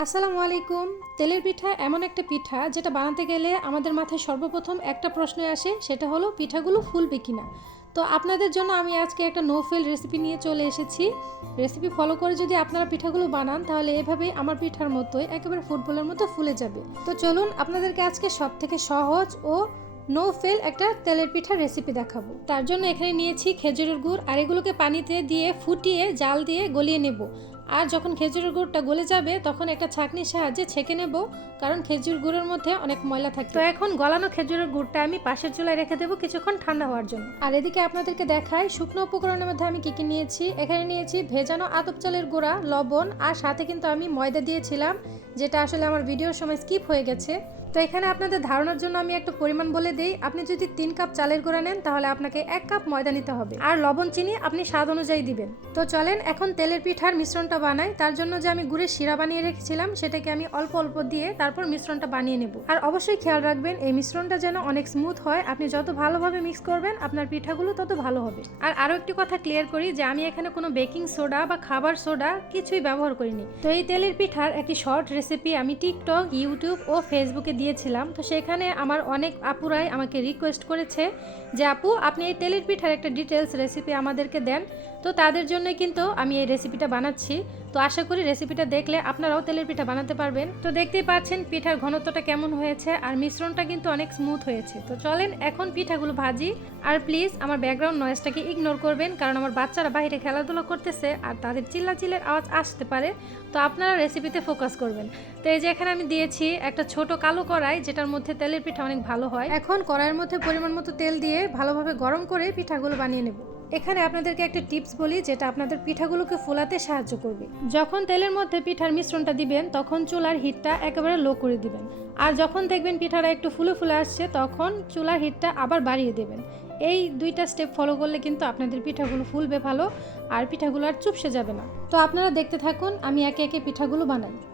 আসসালামু আলাইকুম। তেলের পিঠা এমন একটা পিঠা যেটা বানাতে গেলে আমাদের মাথায় সর্বপ্রথম একটা প্রশ্নই আসে, সেটা হলো পিঠাগুলো ফুলবে কিনা? তো আপনাদের জন্য আমি আজকে একটা নো ফেল রেসিপি নিয়ে চলে এসেছি। রেসিপি ফলো করে যদি আপনারা পিঠাগুলো বানান, তাহলে এভাবেই আমার পিঠার মতোই একেবারে ফুটবলের মতো ফুলে যাবে। তো চলুন আপনাদেরকে আজকে সব থেকে সহজ ও নো ফেল একটা তেলের পিঠার রেসিপি দেখাবো। তার জন্য এখানে নিয়েছি খেজুরের গুড়, আর এগুলোকে পানিতে দিয়ে ফুটিয়ে জাল দিয়ে গলিয়ে নেব। আর যখন খেজুরের গুড়টা গলে যাবে তখন একটা ছাঁকনির সাহায্যে ছেঁকে নেব কারণ খেজুর গুড়ের মধ্যে অনেক ময়লা থাকে। তো এখন গলানো খেজুরের গুড়টা আমি পাশের চুলায় রেখে দেবো কিছুক্ষণ ঠান্ডা হওয়ার জন্য। আর এদিকে আপনাদেরকে দেখাই শুকনো উপকরণের মধ্যে আমি কি কি নিয়েছি। এখানে নিয়েছি ভেজানো আতপ চালের গুঁড়া লবণ আর সাথে কিন্তু আমি ময়দা দিয়েছিলাম যেটা আসলে আমার ভিডিওর সময় স্কিপ হয়ে গেছে। তো এখানে আপনাদের ধারণার জন্য আমি একটা পরিমাণ বলে দিই আপনি যদি তিন কাপ চালের গুঁড়া নেন তাহলে আপনাকে এক কাপ ময়দা নিতে হবে। আর লবণ চিনি আপনি স্বাদ অনুযায়ী দিবেন। তো চলেন এখন তেলের পিঠার মিশ্রণটা বানাই, তার জন্য যে আমি গুড়ের শিরা বানিয়ে রেখেছিলাম, সেটাকে আমি অল্প অল্প দিয়ে তারপর মিশ্রণটা বানিয়ে নেব। আর অবশ্যই খেয়াল রাখবেন, এই মিশ্রণটা যেন অনেক স্মুথ হয়, আপনি যত ভালোভাবে মিক্স করবেন, আপনার পিঠাগুলো তত ভালো হবে। আর আরও একটি কথা ক্লিয়ার করি যে আমি এখানে কোনো বেকিং সোডা বা খাবার সোডা কিছুই ব্যবহার করিনি। তো এই তেলের পিঠার একটি শর্ট রেসিপি আমি টিকটক ইউটিউব ও ফেসবুকে দিয়েছিলাম। তো সেখানে আমার অনেক আপুরাই আমাকে রিকোয়েস্ট করেছে যে, আপু, আপনি এই তেলের পিঠার একটা ডিটেলস রেসিপি আমাদেরকে দেন। তো তাদের জন্য কিন্তু আমি এই রেসিপিটা বানাচ্ছি। তো আশা করি রেসিপিটা দেখলে আপনারাও তেলের পিঠা বানাতে পারবেন। তো দেখতেই পাচ্ছেন পিঠার ঘনত্বটা কেমন হয়েছে আর মিশ্রণটা কিন্তু অনেক স্মুথ হয়েছে। তো চলেন এখন পিঠাগুলো ভাজি। আর প্লিজ আমার ব্যাকগ্রাউন্ড নয়েজটাকে ইগনোর করবেন কারণ আমার বাচ্চারা বাইরে খেলাধুলা করতেছে আর তাদের চিল্লা চিল্লের আওয়াজ আসতে পারে। তো আপনারা রেসিপিতে ফোকাস করবেন। তো এই যে এখানে আমি দিয়েছি একটা ছোট কালো কড়াই যেটার মধ্যে তেলের পিঠা অনেক ভালো হয়। এখন কড়াইয়ের মধ্যে পরিমাণ মতো তেল দিয়ে ভালোভাবে গরম করে পিঠাগুলো বানিয়ে নেব। এখানে আপনাদেরকে একটা টিপস বলি যেটা আপনাদের পিঠাগুলোকে ফোলাতে সাহায্য করবে। যখন তেলের মধ্যে পিঠার মিশ্রণটা দিবেন, তখন চুলার হিটটা একেবারে লো করে দিবেন। আর যখন দেখবেন পিঠাটা একটু ফুলে ফুলে আসছে, তখন চুলার হিটটা আবার বাড়িয়ে দেবেন। এই দুইটা স্টেপ ফলো করলে কিন্তু আপনাদের পিঠাগুলো ফুলবে ভালো, আর পিঠাগুলো আর চুপসে যাবে না। তো আপনারা দেখতে থাকুন, আমি একে একে পিঠাগুলো বানাই।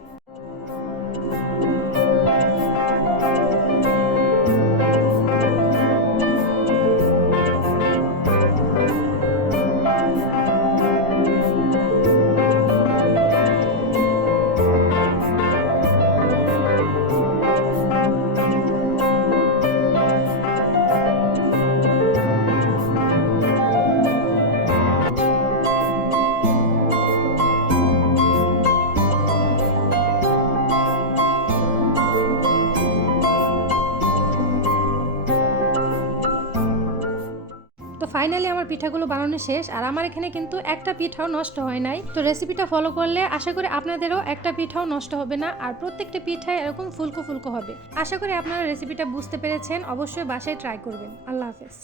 ফাইনালি আমার পিঠাগুলো বানানো শেষ, আর আমার এখানে কিন্তু একটা পিঠাও নষ্ট হয় নাই। তো রেসিপিটা ফলো করলে আশা করি আপনাদেরও একটা পিঠাও নষ্ট হবে না, আর প্রত্যেকটা পিঠায় এরকম ফুলকো ফুলকো হবে। আশা করি আপনারা রেসিপিটা বুঝতে পেরেছেন, অবশ্যই বাসায় ট্রাই করবেন। আল্লাহ হাফেজ।